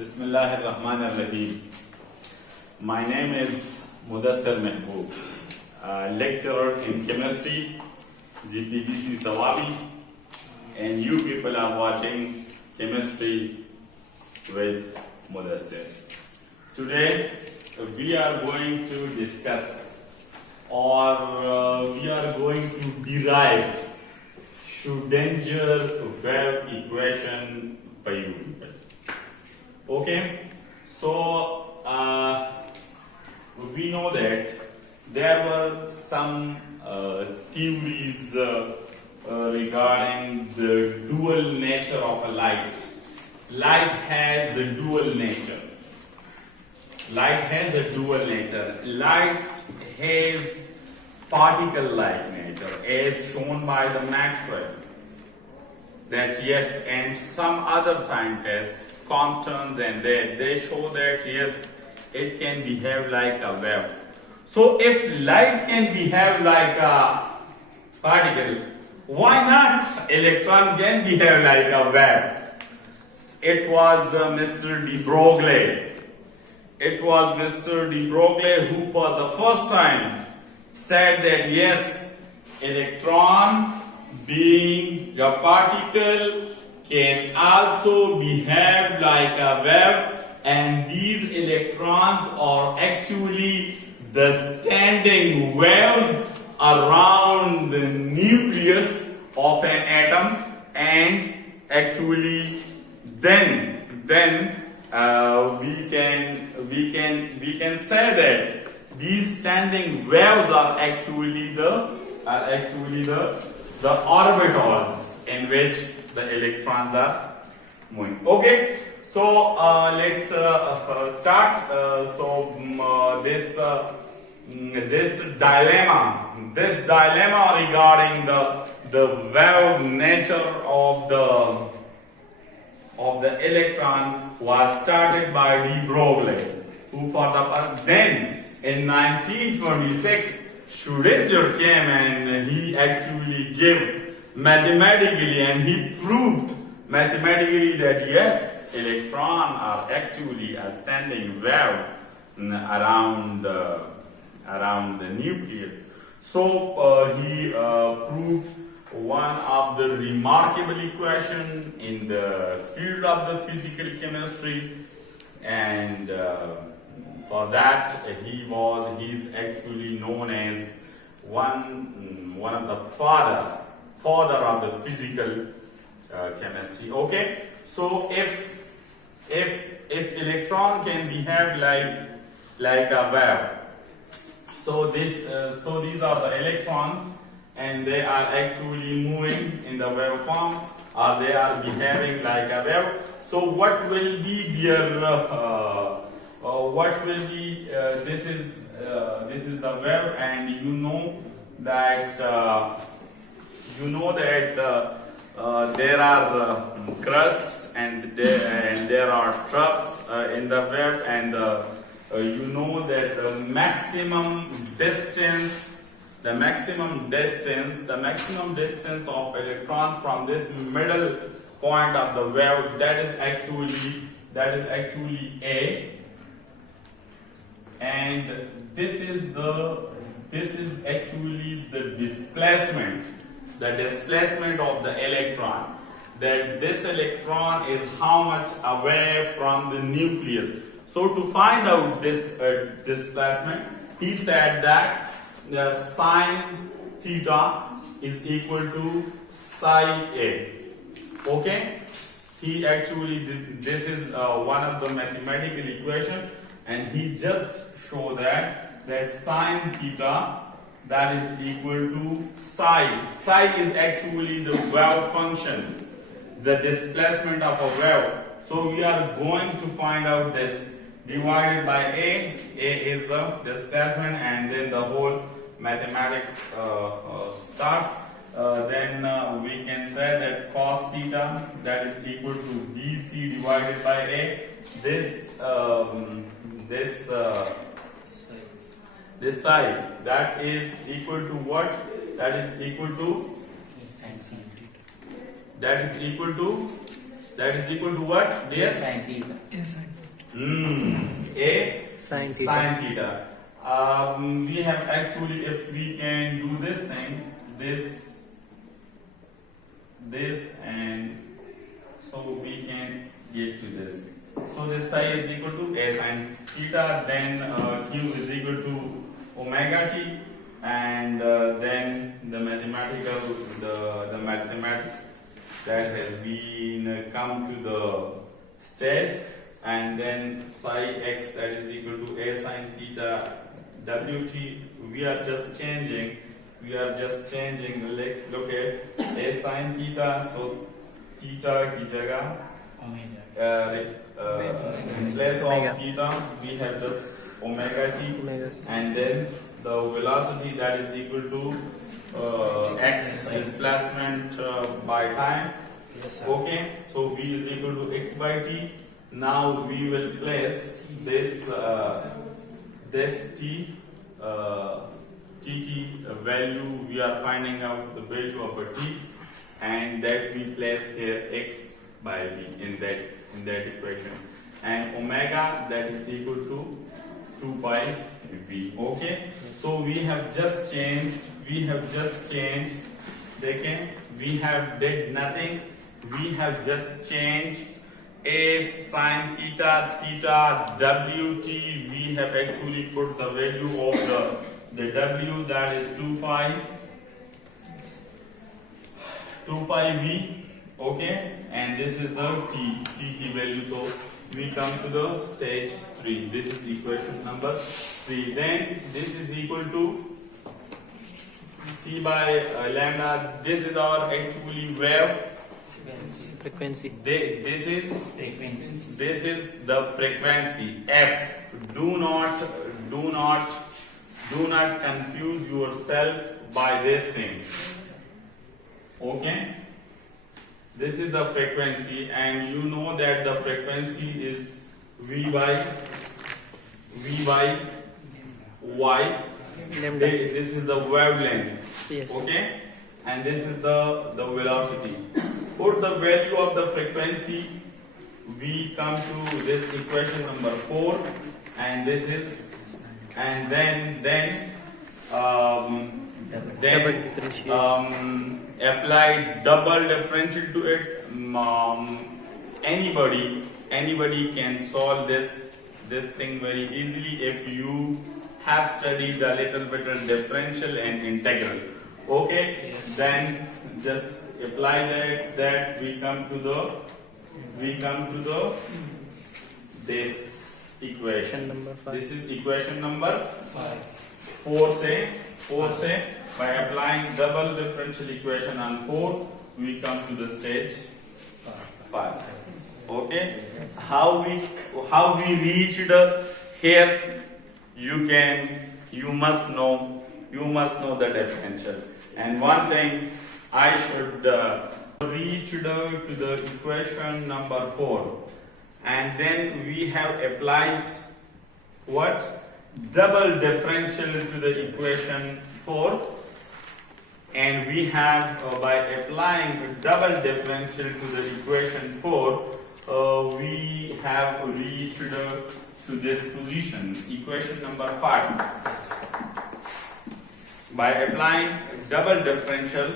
Bismillahirrahmanirrahim. My name is Mudassir Mehboob, lecturer in chemistry, GPGC Sawabi, and you people are watching Chemistry with Mudassir. Today we are going to discuss or we are going to derive Schrödinger-Wave equation by you people. Okay, so we know that there were some theories regarding the dual nature of a light. Light has a dual nature. Light has a dual nature. Light has particle-like nature, as shown by the Maxwell. That yes, and some other scientists, Comptons, and they show that yes, it can behave like a wave. So if light can behave like a particle, why not electron can behave like a wave? It was Mr. de Broglie. It was Mr. de Broglie who for the first time said that yes, electron being a particle can also behave like a wave, and these electrons are actually the standing waves around the nucleus of an atom, and actually then we can say that these standing waves are actually the orbitals in which the electrons are moving. Okay, so let's start. This dilemma regarding the wave nature of the electron was started by de Broglie, who for the then in 1926 Schrödinger came and he actually gave mathematically and he proved mathematically that yes, electrons are actually a standing wave around the nucleus. So he proved one of the remarkable equation in the field of the physical chemistry, and for that he's actually known as one of the father of the physical chemistry. Okay, so if electron can behave like a wave, so these are the electrons, and they are actually moving in the wave form, or they are behaving like a wave. So what will be their this is the wave, and you know that there are crusts and there are troughs in the wave, and you know that the maximum distance of electron from this middle point of the wave, that is actually A, and this is actually the displacement of the electron. That this electron is how much away from the nucleus. So to find out this displacement, he said that the sine theta is equal to psi A. Okay, he actually this is one of the mathematical equation, and he just show that sine theta that is equal to psi. Psi is actually the wave function, the displacement of a wave. So we are going to find out this divided by A. A is the displacement, and then the whole mathematics starts. Then we can say that cos theta that is equal to BC divided by A. This side that is equal to what? That is equal to that is equal to what, dear? Sin theta. A Sin sin theta. We have actually, if we can do this thing, this, and so we can get to this. So this psi is equal to A sin theta, then Q is equal to omega t, and then the mathematics that has been come to the stage, and then psi x, that is equal to A sin theta wt. We are just changing, look at A sin theta, so theta ki jagah Omega. in place of theta we have just omega t, and then the velocity that is equal to x displacement by time. Okay, so v is equal to x by t. Now we will place this t key value. We are finding out the value of a t, and that we place here x by v in that equation, and omega that is equal to 2 pi v. Okay, so we have just changed, we have did nothing, we have just changed A sin theta wt. We have actually put the value of the w, that is 2 pi v. Okay, and this is the t key value. So we come to the stage 3. This is equation number 3. Then this is equal to c by lambda. This is our actually wave frequency. This is the frequency f. Do not confuse yourself by this thing. Okay, this is the frequency, and you know that the frequency is v by y. Lambda. This is the wavelength. Yes. Okay, and this is the velocity. Put the value of the frequency, we come to this equation number 4, and this is, and then Double differentiation. apply double differential to it. Anybody can solve this thing very easily if you have studied a little bit of differential and integral. Okay, then just apply that we come to the this equation Number 5. This is equation number 4 say by applying double differential equation on 4 we come to the stage 5. Okay, how we reached here, you must know the differential. And one thing I should reach to the equation number 4, and then we have applied what? Double differential to the equation 4, and we have by applying double differential to the equation 4 we have reached to this position, equation number 5. By applying double differential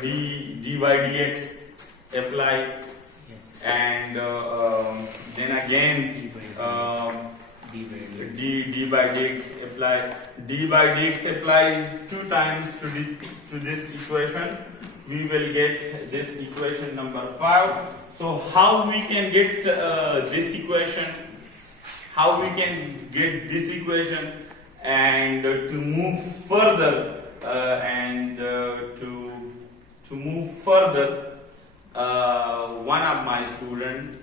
d by dx apply, and then again d by dx apply. D by dx apply 2 times to this equation. We will get this equation number 5. So how we can get this equation? How we can get this equation? And to move further, one of my student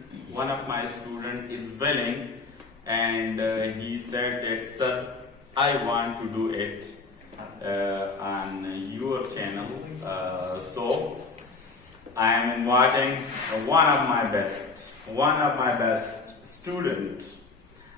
is willing, and he said that, sir, I want to do it on your channel, so I am inviting one of my best students,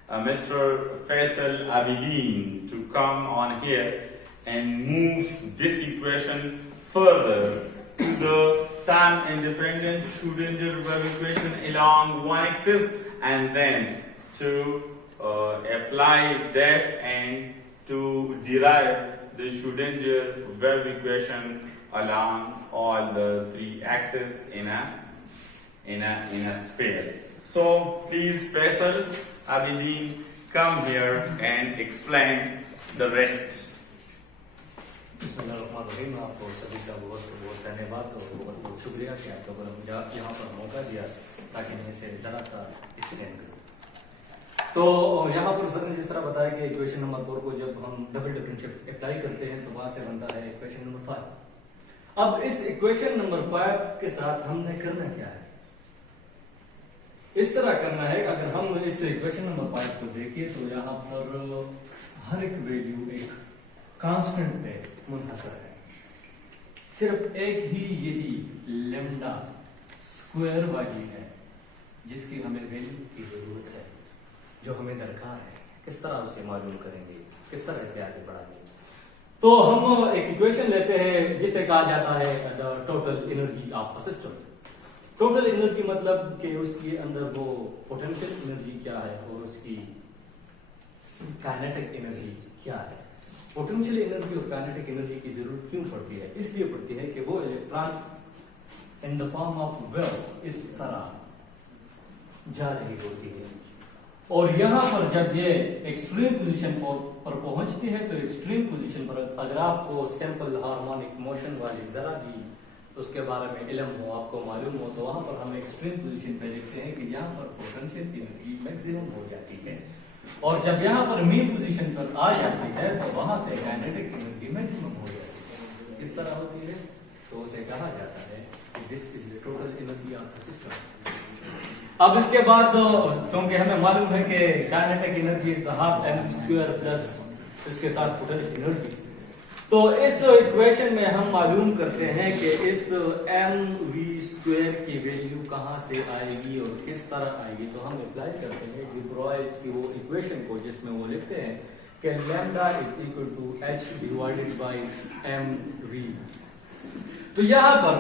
Mr. Faisal Abidin, to come on here and move this equation further to the time independent Schrodinger wave equation along one axis, and then to apply that and to derive the Schrodinger wave equation along all the three axes in a sphere. So please, Faisal, Abidin, come here and explain the rest. बिस्मिल्लाहिर्रहमानिर्रहीम। आपको सभी का बहुत बहुत धन्यवाद और बहुत बहुत शुक्रिया कि आप लोगों ने मुझे यहाँ पर मौका दिया ताकि मैं इसे ज़रा सा एक्सप्लेन करूँ। तो यहाँ पर सर ने जिस तरह बताया कि इक्वेशन नंबर 4 को जब हम डबल डिफरेंशियल अप्लाई करते हैं तो वहाँ से बनता है इक्वेशन नंबर 5। अब इस इक्वेशन नंबर 5 के साथ हमने करना क्या है? इस तरह करना है, अगर हम इस इक्वेशन नंबर 5 को देखिए तो यहाँ पर हर एक वैल्यू एक कांस्टेंट पे मुनहसर है। सिर्फ एक ही यही लैम्डा स्क्वायर वाली है जिसकी हमें वैल्यू की जरूरत है, जो हमें दरकार है। किस तरह उसे मालूम करेंगे, किस तरह से आगे बढ़ाएंगे? तो हम एक इक्वेशन लेते हैं जिसे कहा जाता है the total energy of a system. Total energy मतलब कि उसके अंदर वो पोटेंशियल एनर्जी क्या है और उसकी काइनेटिक एनर्जी क्या है। पोटेंशियल एनर्जी और काइनेटिक एनर्जी की जरूरत क्यों पड़ती है? इसलिए पड़ती है कि वो electron in the form of wave इस तरह जा रही होती है और यहाँ पर जब ये एक्सट्रीम पोजीशन पर पहुंचती है तो एक्सट्रीम पोजीशन पर अगर आपको सिंपल हार्मोनिक मोशन वाली जरा भी उसके बारे में इल्म हो, आपको मालूम हो, तो वहां पर हम एक्सट्रीम पोजीशन पे देखते हैं कि यहाँ पर पोटेंशियल एनर्जी मैक्सिमम हो जाती है और जब यहाँ पर मीन पोजीशन पर आ जाती है तो वहां से काइनेटिक एनर्जी मैक्सिमम हो जाती है। किस तरह होती है? तो उसे कहा जाता है कि this is the total energy of the system. अब इसके बाद चूंकि हमें मालूम है कि kinetic energy is the half m square plus इसके साथ पोटेंशियल एनर्जी, तो इस इक्वेशन में हम मालूम करते हैं कि इस mv स्क्वायर की वैल्यू कहां से आएगी और किस तरह आएगी। तो हम अप्लाई करते हैं ड्यूब्रॉइस की वो इक्वेशन को जिसमें वो लिखते हैं कि lambda is equal to h divided by mv। तो यहाँ पर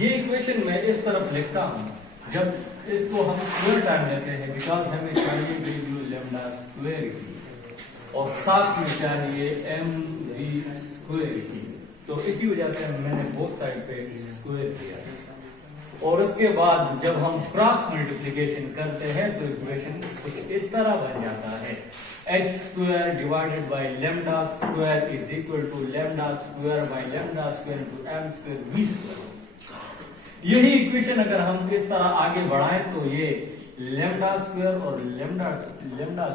ये इक्वेशन मैं इस तरफ लिखता हूँ, जब इसको हम स्क्वायर टाइम लेते हैं बिकॉज हमें चाहिए वैल्यू लैम्डा स्क्वायर की और साथ में चाहिए mv स्क्वायर की, तो इसी वजह से मैंने बोथ साइड पे स्क्वायर किया और उसके बाद जब हम क्रॉस मल्टीप्लिकेशन करते हैं तो इक्वेशन कुछ इस तरह बन जाता है h square divided by lambda square is equal to lambda square by lambda square into m square v square. यही इक्वेशन अगर हम इस तरह आगे बढ़ाएं तो ये लैम्डा स्क्वायर और लैम्डा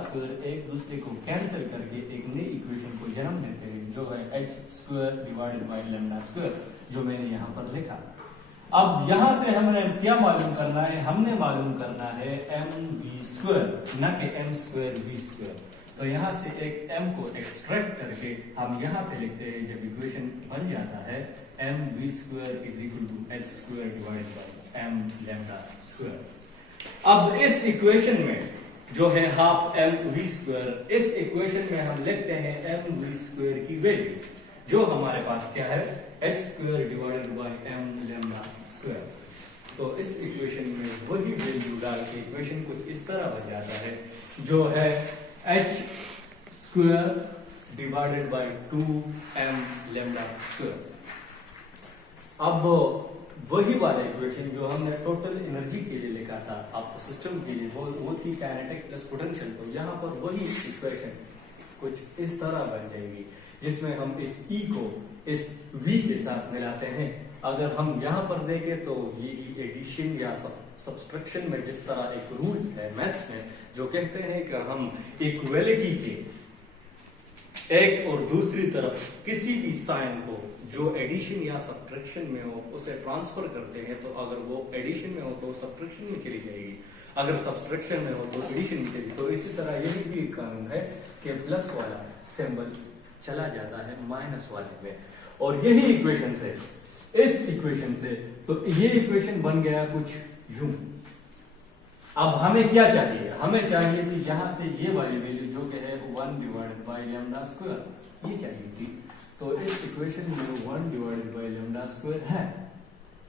स्क्वायर एक दूसरे को कैंसिल करके एक नई इक्वेशन को जन्म देते हैं जो है h square divided by lambda square, जो मैंने यहाँ पर लिखा। अब यहाँ से हमने क्या मालूम करना है? हमने मालूम करना है mv स्क्वायर, न कि m स्क्वायर v स्क्वायर। तो यहाँ से एक m को एक्सट्रैक्ट करके हम यहाँ पे लिखते हैं, जब इक्वेशन बन जाता है mv square is equal to h square divided by m lambda square. अब इस इक्वेशन में जो है हाफ mv स्क्वायर, इस इक्वेशन में हम लिखते हैं mv स्क्वायर की वैल्यू जो हमारे पास क्या है h square divided by m lambda square. तो इस इक्वेशन में वही वैल्यू डाल के इक्वेशन कुछ इस तरह बन जाता है जो है h square divided bye 2m lambda square. अब वही वाला इक्वेशन जो हमने टोटल एनर्जी के लिए लिखा था आपको सिस्टम के लिए, वो थी काइनेटिक प्लस पोटेंशियल। तो यहाँ पर वही इक्वेशन कुछ इस तरह बन जाएगी जिसमें हम इस E को इस V के साथ मिलाते हैं। अगर हम यहाँ पर देखें तो ये एडिशन या सब्सट्रैक्शन में जिस तरह एक रूल है मैथ्स में जो कहते हैं कि हम इक्वलिटी के एक और दूसरी तरफ किसी भी साइन को जो एडिशन या सब्ट्रैक्शन में हो उसे ट्रांसफर करते हैं, तो अगर वो एडिशन में हो तो सब्ट्रैक्शन में चली जाएगी, अगर सब्ट्रैक्शन में हो तो एडिशन में चली। तो इसी तरह यही भी एक कानून है कि प्लस वाला सिंबल चला जाता है माइनस वाले में। और यही इक्वेशन से इस इक्वेशन से तो ये इक्वेशन बन गया कुछ यूं। अब हमें क्या चाहिए? हमें चाहिए कि यहाँ से ये वाली वैल्यू जो कि है 1 डिवाइडेड बाय लैम्डा स्क्वायर ये चाहिए थी। तो इस इक्वेशन में 1 डिवाइडेड बाय लैम्डा स्क्वायर है,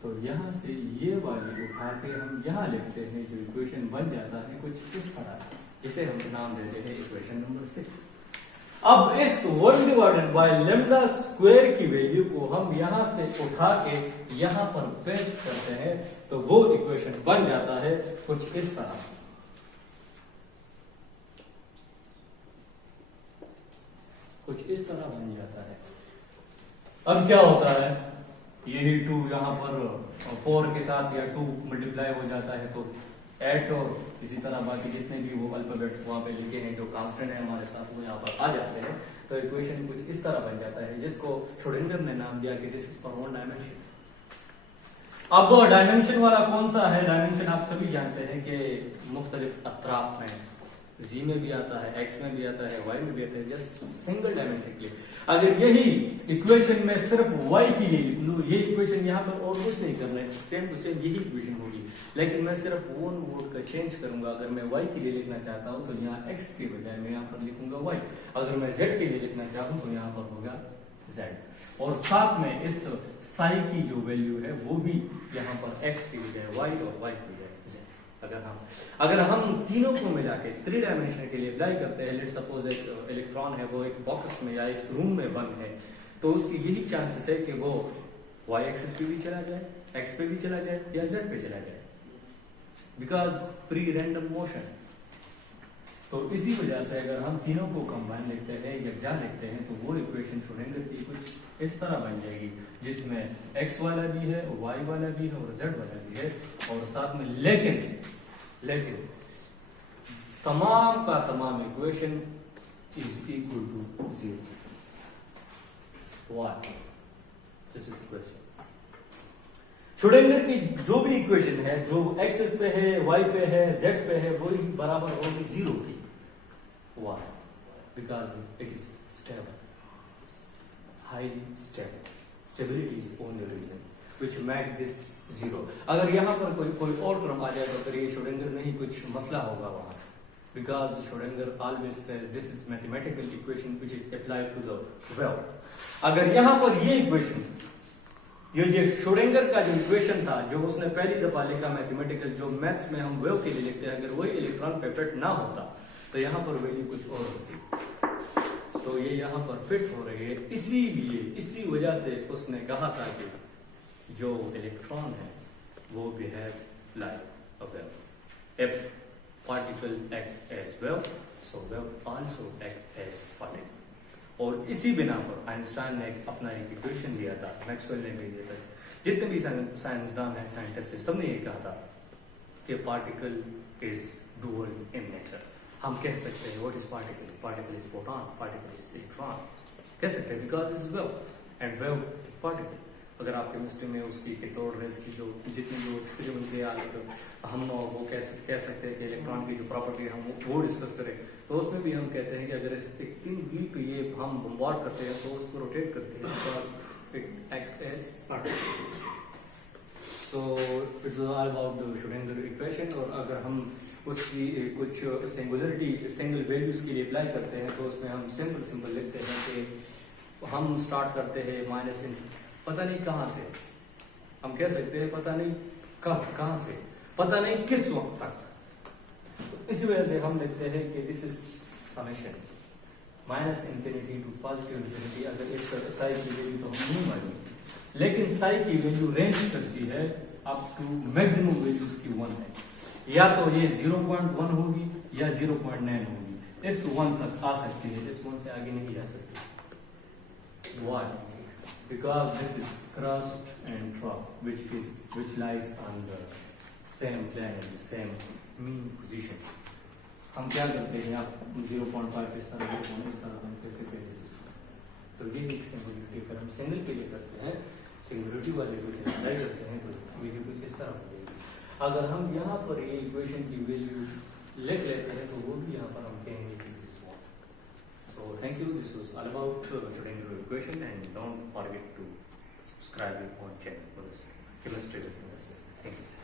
तो यहाँ से ये वाली उठा के हम यहाँ लिखते हैं, जो इक्वेशन बन जाता है कुछ इस तरह, जिसे हम नाम देते हैं इक्वेशन नंबर 6। अब इस 1 डिवाइडेड बाय लेमडा स्क्वायर की वैल्यू को हम यहाँ से उठा के यहाँ पर पेस्ट करते हैं, तो वो इक्वेशन बन जाता है कुछ इस तरह। कुछ इस तरह बन जाता है। अब क्या होता है, यही 2 यहाँ पर 4 के साथ या 2 मल्टीप्लाई हो जाता है, तो 8 और इसी तरह बाकी जितने भी वो अल्फाबेट्स वहाँ पे लिखे हैं जो कांस्टेंट है हमारे साथ, वो यहाँ पर आ जाते हैं। तो इक्वेशन कुछ इस तरह बन जाता है, जिसको श्रोडिंगर ने नाम दिया कि दिस इज फॉर 1 डायमेंशन। अब डायमेंशन वाला कौन सा है? डायमेंशन आप सभी जानते हैं कि मुख्तलिफ अतराफ में जी में भी आता है, एक्स में भी आता है, वाई में भी आता है, जस्ट सिंगल डायमेंशन के लिए। अगर यही इक्वेशन में सिर्फ वाई की ले लूं, ये इक्वेशन यहाँ पर और कुछ नहीं करना है, सेम टू सेम यही इक्वेशन होगी, लेकिन मैं सिर्फ वन वर्ड का चेंज करूंगा। अगर मैं वाई के लिए लिखना चाहता हूँ तो यहाँ एक्स के बजाय मैं यहाँ पर लिखूंगा वाई। अगर मैं जेड के लिए लिखना चाहूँ तो यहाँ पर होगा जेड, और साथ में इस साई की जो वैल्यू है वो भी यहाँ पर एक्स की बजाय वाई और वाई की बजाय जेड। अगर हम तीनों को मिला के 3 डायमेंशन के लिए अप्लाई करते हैं, लेट्स सपोज एक इलेक्ट्रॉन है वो एक बॉक्स में या इस रूम में बंद है, तो उसकी यही चांसेस है कि वो वाई एक्सिस पे भी चला जाए, एक्स पे भी चला जाए या जेड पे चला जाए, बिकॉज प्री रैंडम मोशन। तो इसी वजह से अगर हम तीनों को कंबाइन लिखते हैं या क्या लिखते हैं, तो वो इक्वेशन छोड़ेंगे कि कुछ इस तरह बन जाएगी, जिसमें x वाला भी है, y वाला भी है और z वाला भी है, और साथ में लेकिन तमाम का तमाम equation is equal to 0। Why? This is the question. Schrodinger की जो भी इक्वेशन है, जो एक्सिस पे है, y पे है, z पे है, वो बराबर होगी 0 की। Why? Because it is stable, highly stable. Stability is the only reason which make this 0. अगर यहाँ पर कोई और टर्म आ जाए तो फिर ये श्रोडिंगर नहीं, कुछ मसला होगा वहाँ, because Schrödinger always says this is mathematical equation which is applied to the wave. अगर यहाँ पर ये इक्वेशन, ये श्रोडिंगर का जो इक्वेशन था, जो उसने पहली दफा लिखा मैथमेटिकल, जो मैथ्स में हम वेव के लिए लिखते हैं, अगर वही इलेक्ट्रॉन पे फिट ना होता तो यहाँ पर वैल्यू कुछ और होती। तो ये यहाँ पर फिट हो रही है, इसीलिए इसी वजह से उसने कहा था कि जो इलेक्ट्रॉन है वो behave like a wave. If particle act as wave, so wave also act as particle। और इसी बिना पर आइंस्टाइन ने अपना एक इक्वेशन दिया था, मैक्सवेल ने भी दिया था, जितने भी साइंसदान हैं, साइंटिस्ट हैं, सबने ये कहा था कि particle is dual in nature. हम कह सकते हैं what is particle? Particle is photon, particle is electron, कह सकते हैं because is wave and wave particle. अगर आप केमिस्ट्री में उसकी कैथोड रेज की जो जितने जो एक्सपेरिमेंट किया, तो हम वो कह सकते हैं कि इलेक्ट्रॉन की जो प्रॉपर्टी है हम वो डिस्कस करें, तो उसमें भी हम कहते हैं कि अगर इस 3 व्हील पे ये हम बम्बार्ड करते हैं तो उसको रोटेट करते हैं, तो it acts as particle. So it's all about the Schrodinger equation. और अगर हम उसकी कुछ सिंगल वैल्यूज के लिए अप्लाई करते हैं, तो उसमें हम सिंपल लिखते हैं कि हम स्टार्ट करते हैं माइनस इन, पता नहीं कहाँ से, हम कह सकते हैं पता नहीं कहाँ से, पता नहीं किस वक्त तक। तो इस वजह से हम लिखते हैं कि this is summation minus infinity to positive infinity. अगर इस साई की वैल्यू तो हम नहीं मालूम, लेकिन साई की वैल्यू रेंज करती है अप टू मैक्सिमम वैल्यूज की 1 है, या तो ये 0.1 होगी या 0.9 होगी, इस 1 तक आ सकती है, इस 1 से आगे नहीं जा सकती। Why? Because this is crust and trough which lies on the same plane and the same mean position। हम क्या करते हैं, आप 0.5 इस तरह हम कैसे कहते हैं, तो ये एक सिंगुलरिटी पर हम सिंगल के लिए करते हैं, सिंगुलरिटी वाले को अप्लाई करते हैं तो वैल्यू कुछ इस तरह हो जाएगी। अगर हम यहाँ पर ये इक्वेशन की वैल्यू लिख लेते हैं तो वो भी यहाँ पर हम कहेंगे कि this is 1। So thank you. This was all about Schrödinger equation, and don't forget to subscribe to our channel for this chemistry. Thank you.